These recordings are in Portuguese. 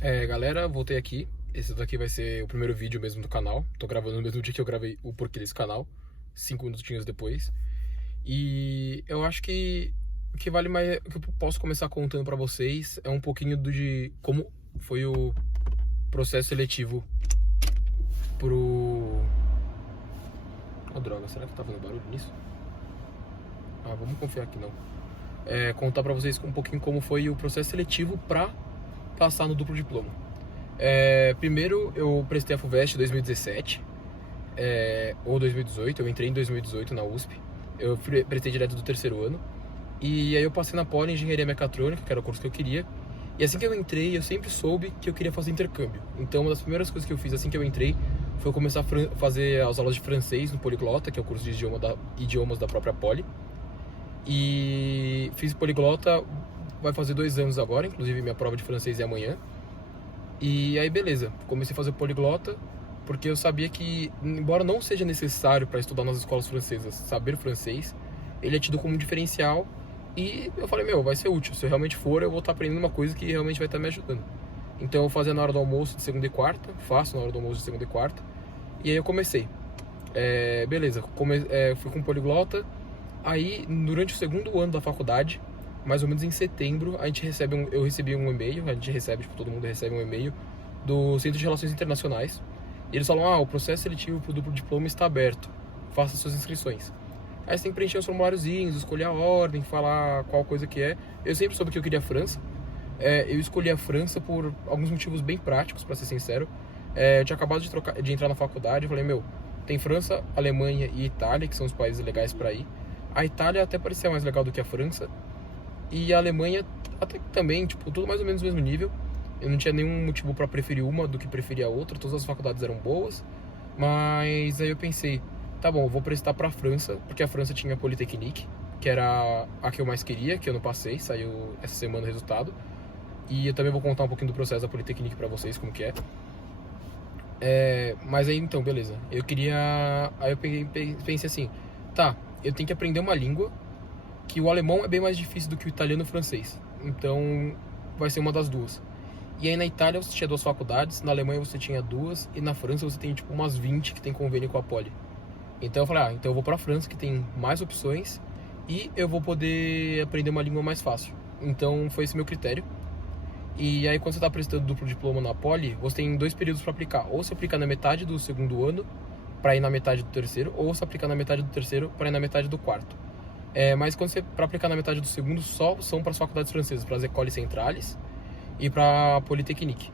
Galera, voltei aqui. Esse daqui vai ser o primeiro vídeo mesmo do canal. Tô gravando no mesmo dia que eu gravei o porquê desse canal, 5 minutinhos depois. E eu acho que o que vale mais, o que eu posso começar contando pra vocês é um pouquinho de como foi o processo seletivo pro... Oh, droga, será que tá fazendo barulho nisso? Vamos confiar que não. Contar pra vocês um pouquinho como foi o processo seletivo pra passar no duplo diploma. Primeiro eu prestei a FUVEST em 2017, ou 2018, eu entrei em 2018 na USP, eu prestei direto do terceiro ano, e aí eu passei na Poli Engenharia Mecatrônica, que era o curso que eu queria, e assim que eu entrei eu sempre soube que eu queria fazer intercâmbio. Então uma das primeiras coisas que eu fiz assim que eu entrei foi começar a fazer as aulas de francês no Poliglota, que é o curso de idiomas da própria Poli, e fiz Poliglota, vai fazer 2 anos agora, inclusive minha prova de francês é amanhã. E aí beleza, comecei a fazer poliglota, porque eu sabia que, embora não seja necessário para estudar nas escolas francesas saber francês, ele é tido como um diferencial. E eu falei, meu, vai ser útil, se eu realmente for eu vou estar aprendendo uma coisa que realmente vai estar me ajudando. Então eu fazia na hora do almoço de segunda e quarta, faço na hora do almoço de segunda e quarta, e aí eu comecei. Beleza, fui com poliglota. Aí durante o segundo ano da faculdade, mais ou menos em setembro, eu recebi um e-mail, a gente recebe, tipo, todo mundo recebe um e-mail do Centro de Relações Internacionais. E eles falam, o processo seletivo para o duplo diploma está aberto, faça suas inscrições. Aí você tem que preencher os formuláriozinhos, escolher a ordem, falar qual coisa que é. Eu sempre soube que eu queria a França. Eu escolhi a França por alguns motivos bem práticos, para ser sincero. Eu tinha acabado de entrar na faculdade, eu falei, meu, tem França, Alemanha e Itália, que são os países legais para ir. A Itália até parecia mais legal do que a França. E a Alemanha até também, tipo, tudo mais ou menos no mesmo nível. Eu não tinha nenhum motivo para preferir uma do que preferir a outra. Todas as faculdades eram boas. Mas aí eu pensei, tá bom, eu vou prestar para a França, porque a França tinha a Polytechnique, que era a que eu mais queria, que eu não passei, saiu essa semana o resultado. E eu também vou contar um pouquinho do processo da Polytechnique para vocês, como que é. Mas aí então, beleza. Eu queria. Aí eu pensei assim, tá, eu tenho que aprender uma língua que o alemão é bem mais difícil do que o italiano e o francês. Então, vai ser uma das duas. E aí na Itália você tinha 2 faculdades, na Alemanha você tinha 2, e na França você tem tipo umas 20 que tem convênio com a Poli. Então eu falei, então eu vou pra França, que tem mais opções, e eu vou poder aprender uma língua mais fácil. Então foi esse meu critério. E aí quando você está prestando duplo diploma na Poli, você tem 2 períodos para aplicar. Ou você aplica na metade do segundo ano, para ir na metade do terceiro, ou você aplica na metade do terceiro, para ir na metade do quarto. Mas quando você para aplicar na metade do segundo, só são para as faculdades francesas, para as écoles centrales e para a Polytechnique.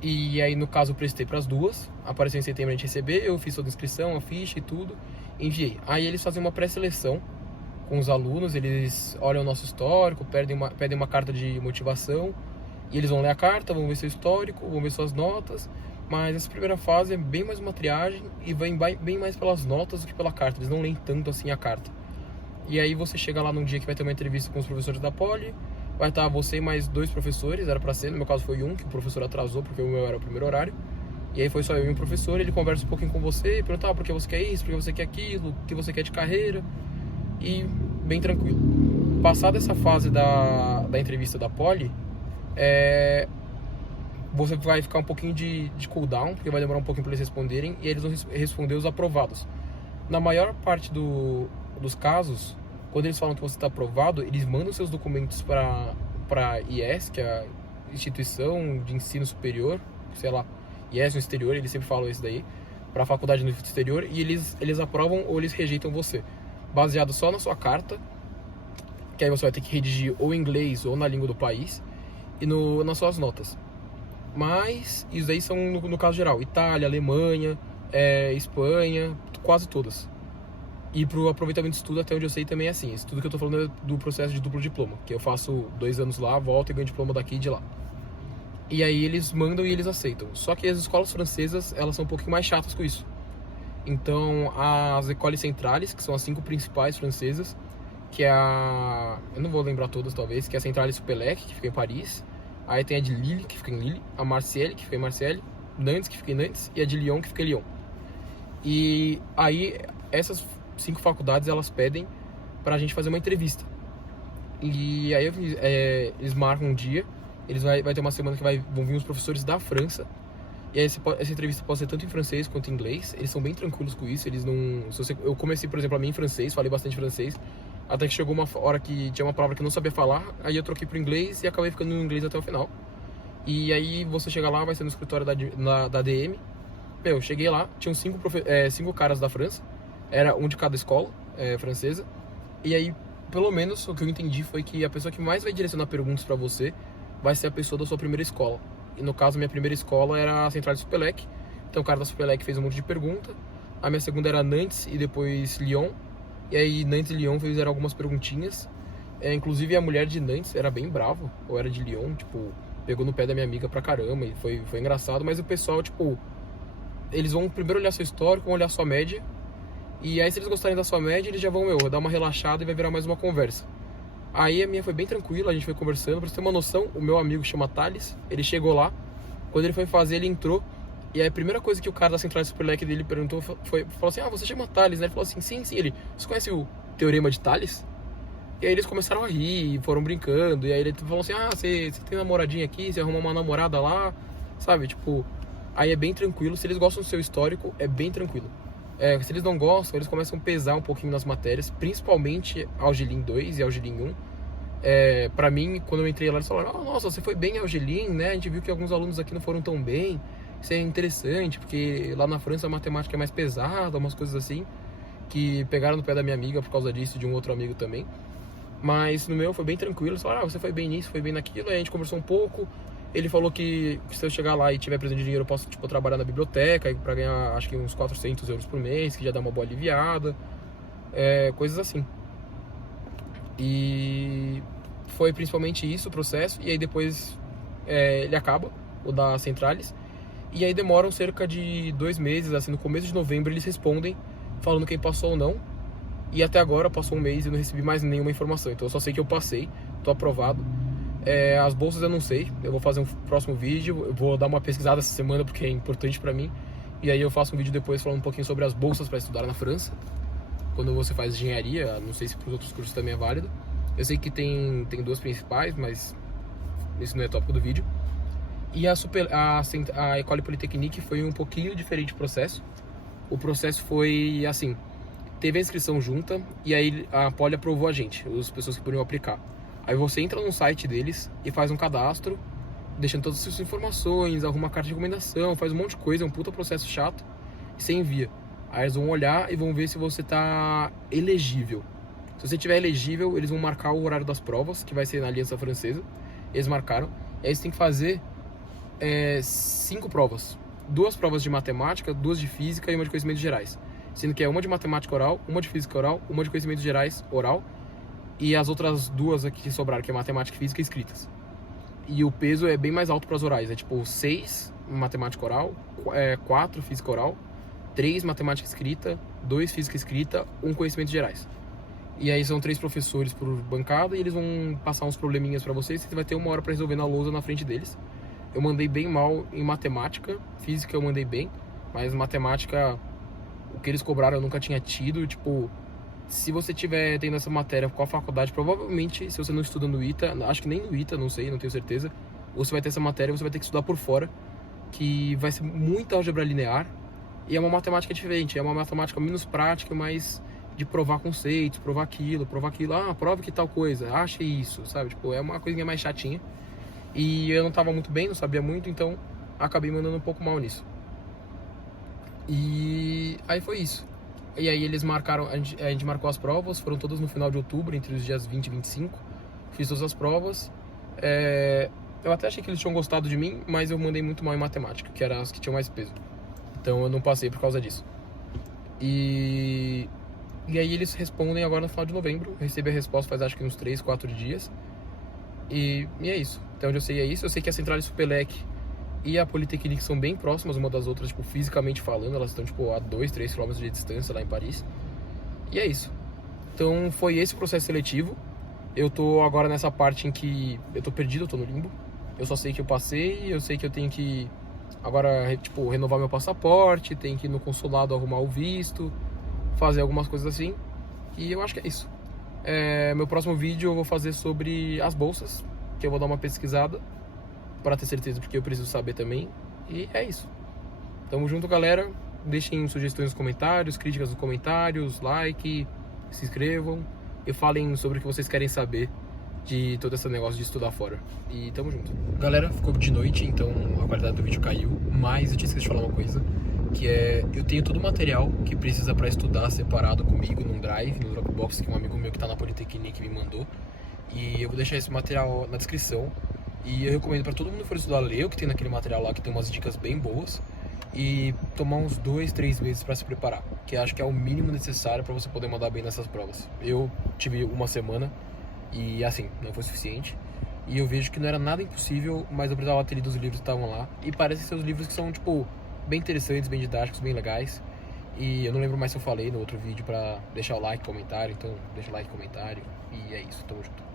E aí no caso eu prestei para as duas, apareceu em setembro, a gente recebeu, eu fiz toda a inscrição, a ficha e tudo, enviei. Aí eles fazem uma pré-seleção com os alunos, eles olham o nosso histórico, pedem uma carta de motivação, e eles vão ler a carta, vão ver seu histórico, vão ver suas notas. Mas essa primeira fase é bem mais uma triagem e vem bem mais pelas notas do que pela carta, eles não leem tanto assim a carta. E aí você chega lá num dia que vai ter uma entrevista com os professores da Poli, vai estar você e mais 2 professores, era pra ser, no meu caso foi um, que o professor atrasou porque o meu era o primeiro horário. E aí foi só eu e um professor, ele conversa um pouquinho com você, pergunta por que você quer isso, por que você quer aquilo, o que você quer de carreira, e bem tranquilo. Passada essa fase da entrevista da Poli, você vai ficar um pouquinho de cooldown, porque vai demorar um pouquinho para eles responderem, e eles vão responder os aprovados. Na maior parte dos casos, quando eles falam que você está aprovado, eles mandam seus documentos para a IES, que é a instituição de ensino superior, sei lá, IES no exterior, eles sempre falam isso daí, para a faculdade no exterior, e eles aprovam ou eles rejeitam você, baseado só na sua carta, que aí você vai ter que redigir ou em inglês ou na língua do país, e nas suas notas. Mas isso daí são no caso geral, Itália, Alemanha, Espanha, quase todas. E pro aproveitamento de estudo, até onde eu sei, também é assim. Isso tudo que eu tô falando é do processo de duplo diploma, que eu faço 2 anos lá, volto e ganho diploma daqui e de lá. E aí eles mandam e eles aceitam. Só que as escolas francesas, elas são um pouquinho mais chatas com isso. Então, as écoles centrales, que são as 5 principais francesas, que é a... eu não vou lembrar todas, talvez, que é a Centrale Supélec, que fica em Paris. Aí tem a de Lille, que fica em Lille. A Marseille, que fica em Marseille. Nantes, que fica em Nantes. E a de Lyon, que fica em Lyon. E aí, essas 5 faculdades, elas pedem pra gente fazer uma entrevista. E aí eles marcam um dia, Vai ter uma semana que vão vir os professores da França. E aí essa entrevista pode ser tanto em francês quanto em inglês. Eles são bem tranquilos com isso. Eles não... eu comecei, por exemplo, a mim em francês, falei bastante francês. Até que chegou uma hora que tinha uma palavra que eu não sabia falar. Aí eu troquei pro inglês e acabei ficando no inglês até o final. E aí você chega lá, vai ser no escritório da DM. Eu cheguei lá, tinham 5 caras da França. Era um de cada escola francesa. E aí, pelo menos, o que eu entendi foi que a pessoa que mais vai direcionar perguntas pra você vai ser a pessoa da sua primeira escola. E no caso, minha primeira escola era a Central de Supelec. Então o cara da Supelec fez um monte de pergunta. A minha segunda era Nantes e depois Lyon. E aí Nantes e Lyon fizeram algumas perguntinhas. Inclusive a mulher de Nantes era bem brava. Ou era de Lyon, tipo, pegou no pé da minha amiga pra caramba. E foi engraçado. Mas o pessoal, tipo, eles vão primeiro olhar seu histórico, vão olhar sua média. E aí se eles gostarem da sua média, eles já vão, dar uma relaxada e vai virar mais uma conversa. Aí a minha foi bem tranquila, a gente foi conversando. Pra você ter uma noção, o meu amigo chama Thales, ele chegou lá. Quando ele foi fazer, ele entrou. E aí a primeira coisa que o cara da Central de Supelec dele perguntou falou assim: ah, você chama Thales, né? Ele falou assim: sim. Ele, você conhece o Teorema de Thales? E aí eles começaram a rir, foram brincando. E aí ele falou assim: ah, você tem namoradinha aqui, você arrumou uma namorada lá, sabe? Tipo, aí é bem tranquilo. Se eles gostam do seu histórico, é bem tranquilo. Se eles não gostam, eles começam a pesar um pouquinho nas matérias, principalmente Algelin 2 e Algelin 1. Pra mim, quando eu entrei lá, eles falaram: oh, nossa, você foi bem em Algelin, né? A gente viu que alguns alunos aqui não foram tão bem. Isso é interessante, porque lá na França a matemática é mais pesada, umas coisas assim, que pegaram no pé da minha amiga por causa disso e de um outro amigo também. Mas no meu foi bem tranquilo. Eles falaram: ah, você foi bem nisso, foi bem naquilo. Aí a gente conversou um pouco. Ele falou que se eu chegar lá e tiver precisando de dinheiro, eu posso, tipo, trabalhar na biblioteca pra ganhar, acho que uns 400 euros por mês, que já dá uma boa aliviada. Coisas assim. E foi principalmente isso o processo. E aí depois ele acaba, o da Centrales. E aí demoram cerca de 2 meses, assim, no começo de novembro eles respondem falando quem passou ou não. E até agora passou um mês e eu não recebi mais nenhuma informação. Então eu só sei que eu passei, tô aprovado. As bolsas eu não sei, eu vou fazer um próximo vídeo, eu vou dar uma pesquisada essa semana porque é importante pra mim. E aí eu faço um vídeo depois falando um pouquinho sobre as bolsas para estudar na França. Quando você faz engenharia, não sei se para os outros cursos também é válido. Eu sei que tem 2 principais, mas esse não é tópico do vídeo. E a École Polytechnique foi um pouquinho diferente o processo. O processo foi assim: teve a inscrição junta e aí a Poly aprovou a gente, as pessoas que podiam aplicar. Aí você entra no site deles e faz um cadastro, deixando todas as suas informações, arruma uma carta de recomendação, faz um monte de coisa, é um puta processo chato, e você envia. Aí eles vão olhar e vão ver se você tá elegível. Se você tiver elegível, eles vão marcar o horário das provas, que vai ser na Aliança Francesa. Eles marcaram. E aí você tem que fazer 5 provas. 2 provas de matemática, 2 de física e uma de conhecimentos gerais. Sendo que é uma de matemática oral, uma de física oral, uma de conhecimentos gerais oral. E as outras 2 aqui que sobraram, que é matemática, física e escritas. E o peso é bem mais alto para as orais. É tipo 6 matemática oral, 4 física oral, 3 matemática escrita, 2 física escrita, 1 conhecimentos gerais. E aí são 3 professores por bancada e eles vão passar uns probleminhas para vocês. Você vai ter 1 hora para resolver na lousa na frente deles. Eu mandei bem mal em matemática, física eu mandei bem, mas matemática, o que eles cobraram eu nunca tinha tido. Tipo, se você tiver tendo essa matéria com a faculdade, provavelmente, se você não estuda no ITA, acho que nem no ITA, não sei, não tenho certeza, você vai ter essa matéria, você vai ter que estudar por fora, que vai ser muita álgebra linear, e é uma matemática diferente, é uma matemática menos prática, mas de provar conceitos, provar aquilo, prove que tal coisa, acha isso, sabe? Tipo, é uma coisinha mais chatinha. E eu não tava muito bem, não sabia muito, então acabei mandando um pouco mal nisso. E aí foi isso. E aí eles marcaram, a gente marcou as provas, foram todas no final de outubro, entre os dias 20 e 25. Fiz todas as provas. Eu até achei que eles tinham gostado de mim, mas eu mandei muito mal em matemática, que eram as que tinham mais peso. Então eu não passei por causa disso. E aí eles respondem agora no final de novembro. Eu recebi a resposta faz acho que uns 3, 4 dias. E é isso. Então onde eu sei é isso. Eu sei que a Central de Supelec e a Polytechnique são bem próximas uma das outras, tipo, fisicamente falando. Elas estão, tipo, a 2, 3 km de distância lá em Paris. E é isso. Então foi esse o processo seletivo. Eu tô agora nessa parte em que eu tô perdido, eu tô no limbo. Eu só sei que eu passei, eu sei que eu tenho que agora, tipo, renovar meu passaporte, tenho que ir no consulado arrumar o visto, fazer algumas coisas assim. E eu acho que é isso. Meu próximo vídeo eu vou fazer sobre as bolsas, que eu vou dar uma pesquisada. para ter certeza, porque eu preciso saber também. E é isso. Tamo junto, galera. Deixem sugestões nos comentários, críticas nos comentários, like, se inscrevam e falem sobre o que vocês querem saber de todo esse negócio de estudar fora. E tamo junto. Galera, ficou de noite, então a qualidade do vídeo caiu, mas eu tinha esquecido de falar uma coisa, que é, eu tenho todo o material que precisa para estudar separado comigo num Drive, no Dropbox, que um amigo meu que tá na Politecnic me mandou. E eu vou deixar esse material na descrição. E eu recomendo para todo mundo que for estudar ler o que tem naquele material lá, que tem umas dicas bem boas. E tomar uns 2, 3 meses para se preparar, que acho que é o mínimo necessário para você poder mandar bem nessas provas. Eu tive uma semana e assim, não foi suficiente. E eu vejo que não era nada impossível, mas eu precisava ter lido os livros que estavam lá. E parecem ser os livros que são, tipo, bem interessantes, bem didáticos, bem legais. E eu não lembro mais se eu falei no outro vídeo pra deixar o like, comentário. Então deixa o like, comentário. E é isso, tamo junto.